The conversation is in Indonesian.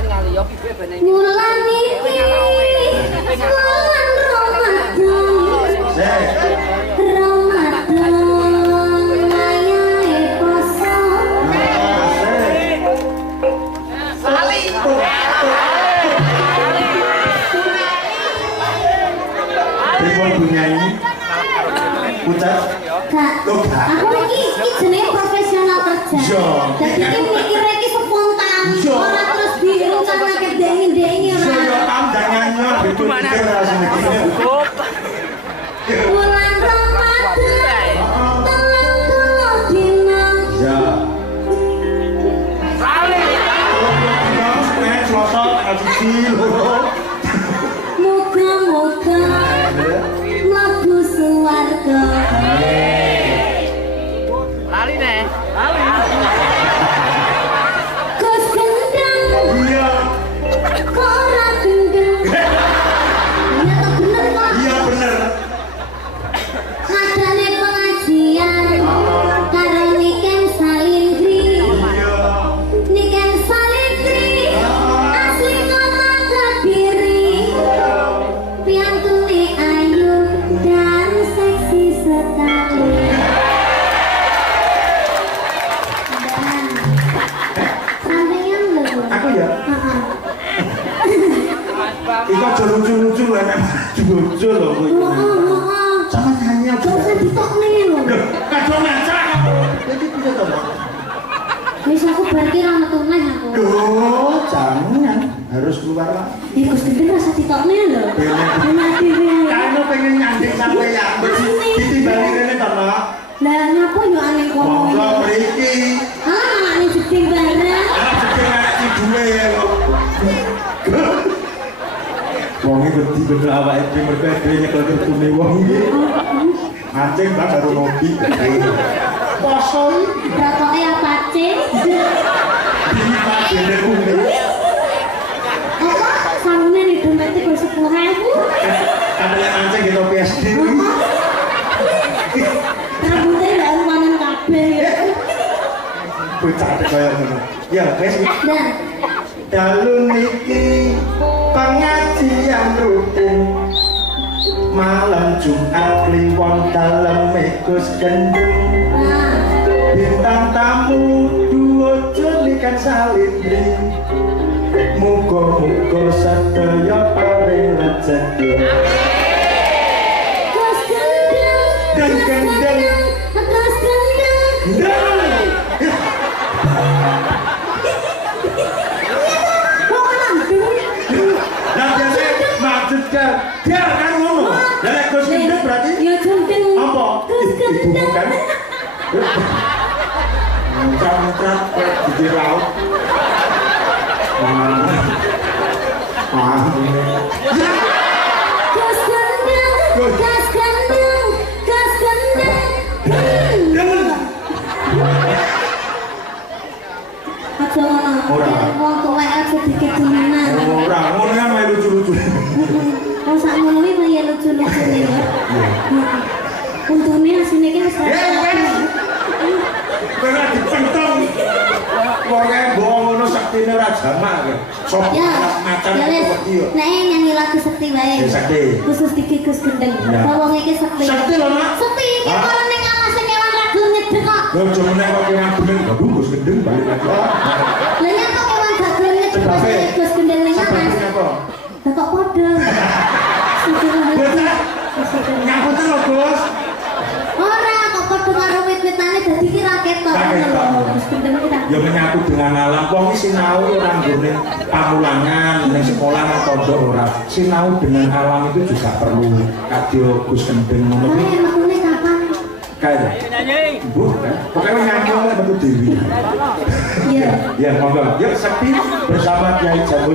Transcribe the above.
Mulan iki Mulan Ramadan ayahe poso Sali Pripun bunyanyi? Pucat? Kak, aku iki jenenge profesional kerja. Dadi iki mikire iki spontan. Ora terus direncanake dengi-dengi ora. Yo tambah nyanyor itu pikir rasane. Bulan Ramadan. Telah dina. Ya. Sali Selasa tanggal 1 lho. Moga-moga mlebu swarga. Lali nih. Lali. Gus gendang. Iya. Kok ora gendeng? Iya tak bener kok. Iya bener. Adane pengajian karo Niken Salindri. Iya. Niken Salindri asli kota Kediri. Piantune ayu dan seksi sekali. Dan sampeyan lho. Aku ya. Heeh. Iku aja lucu-lucu lho nek lucu lho kowe. Heeh. Sama nyanyi aja. Gak usah ditokne lho. Loh, kado ngacak. Jadi bisa to, Mbak? Wis aku berarti ra metu neh aku. Duh, jangan harus keluar lah. Gus gendeng rasa ditokne lho. Enak dhewe. Kamu pengen nyanding sampeyan, ditimbali kene to, Mbak? Lah ngapa yo aneh ngomong. Monggo mriki. Ah, aneh jeding bareng. Anak jeding anak ibuke ya kok. Wong iki wedi bener awake dhewe mergo dhewe nyekel kertune wong iki. Mancing bang karo ngopi. Poso iki Ratoke apa cing? dene kuwi. Apa sangune di dompet iku 10.000. Kadang mancing gitu PSD. Rambutnya ndak umanan kabeh. Bocah kaya ngono. Ya, wis. Dan Dalu niki pengajian rutin malam Jumat kliwon dalem Gus Gendeng bintang tamu duojo Niken Salindri muga-muga sedaya paring rejeki Gus gendeng. Gus gendeng. Nah biasanya maksudkan biar kan ngomong dan Gus Gendeng berarti Ya gendeng. apa? Gus Ibu gendeng. bukan? Muncrat-muncrat di laut. Gus gendeng. Gus gendeng. Gus gendeng. Aja ngono. Ora. Wong tuwek aja dikit jenengan. Orang, ngono kan main lucu-lucu. Wong sak ngono iki ya lucu-lucu ya. Untune asine iki wis Kena dipentong. Wonge bohong ngono saktine ra jamak. Sok ya, macan ya wis. wedi yo. Nek nyanyi lagu sekti wae. Ya sakti. Khusus iki Gus Gendeng. Ya. Wong iki sekti. Sakti lho, Mak. Sekti iki Hah? ora ning alase kewan ragil nyedek kok. Lho jemene kok kira bener bagus Gus Gendeng balik lagi. Lah nek kok kewan ragil nyedek Sebabe. Gus Gendeng ning Sebabnya alas. apa? Lah kok padha. Bocah. Ngapunten lho, Gus. Ora kok padha karo wit-witane dadi ki ra ketok. Ra ketok. Gus Gendeng iki ra. Ya menyatu dengan alam. Wong iki sinau ora nggone pamulangan ning sekolah nang pondok ora. Sinau dengan alam itu juga perlu. Kadyo Gus Gendeng ngono Lah kuwi. metune kapan? Kayak Bu, kan? Pokoknya nyanyi oleh betul Dewi. Iya. Ya, monggo. Yuk, sepi bersama Kiai Jamus.